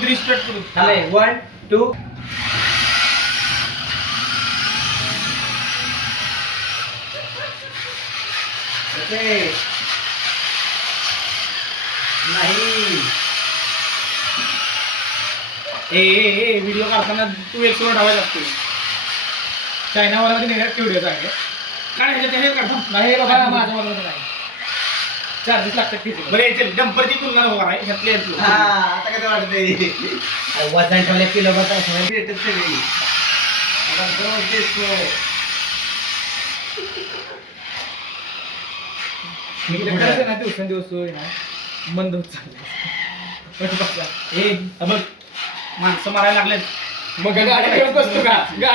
तू respect करू. चालेल 1 2 okay नाही ए व्हिडिओ काढताना तू एक सोड ठेवायचा असतो. चायनावाला मध्ये निघात व्हिडिओ आहे काय ह्याच्यात हे काढतो नाही बाबा माझ्या बरोबर नाही. चार्जेस लागतात किती बरं याचे डंपरची तुलना नको आहे ह्यातले हा आता काय वाटतंय वजन ठेवले किलो बता भेटत सगळी आता बरोबर दिसतो मी करायचं ना दिवसेंदिवस ना मंद होत चाललंय. ए बघ माणसं मारायला लागलेत मग गाडी घेऊन बसतो का